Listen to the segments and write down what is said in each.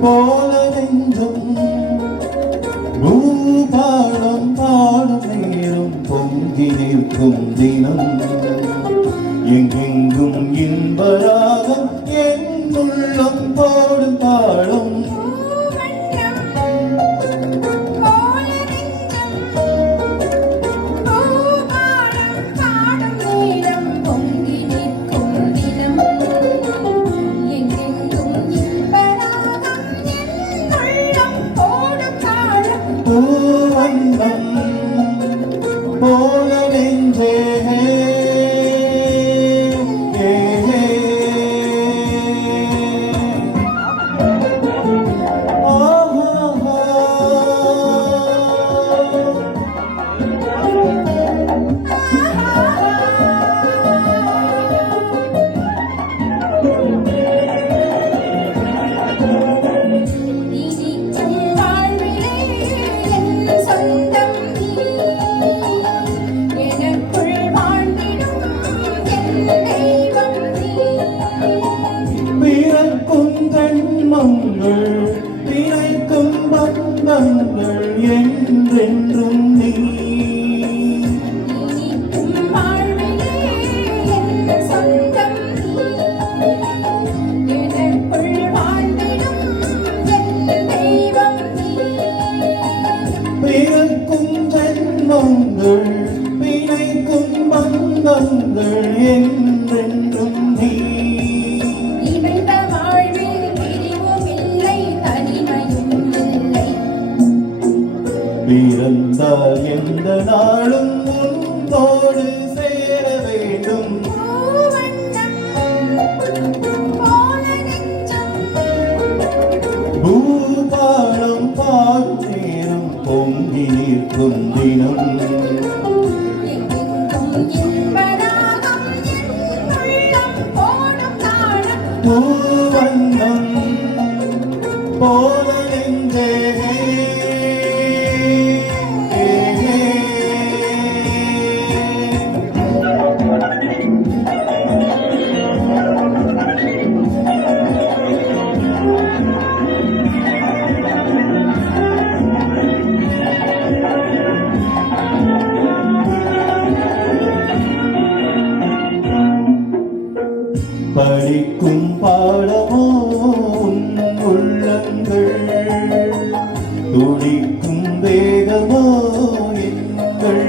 போல நெஞ்சம் பூபாடம் பாடும் நேரம் பொங்கி நிற்கும் தினம் எங்கெங்கும் இன்பராகம் என் உள்ளம் போடும் தாளம் பூவண்ணம் போல நெஞ்சே பிணைக்கும் பந்தங்கள் என்றென்றும் நீ பிறக்கும் ஜென்மங்கள் பிணைக்கும் பந்தங்கள் என்றென்றும் நீ பிறந்தால் எந்த நாளும் உன்னோடு சேர வேண்டும் பூபாலம் பாடும் நேரம் பொங்கி நிற்கும் தினம் பூவண்ணம் போல நெஞ்சே படிக்கும் பாடமோ உள்ளங்கள் துடிக்கும் வேகமோ எங்கள்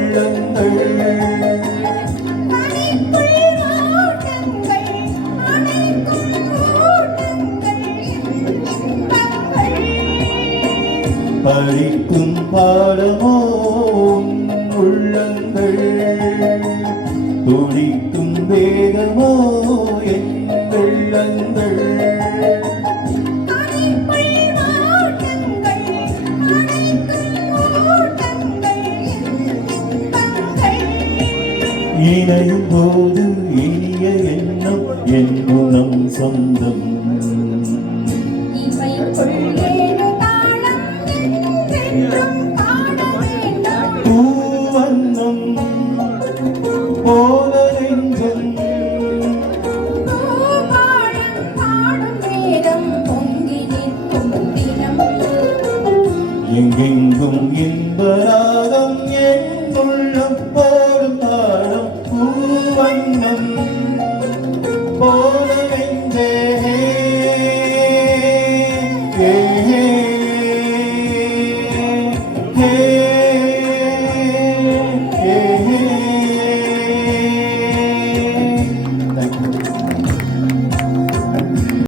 படிக்கும் பாடமோ உள்ளங்கள் துடிக்கும் வேகமோ இணையும் போது இனிய எண்ணம் என் குணம் சொந்தம் பூவண்ணம் போல நெஞ்சம் எங்கெங்கும் இன்பராகம் என் உள்ளம் போடும் தாளம் பூவண்ணம் போல நெஞ்சே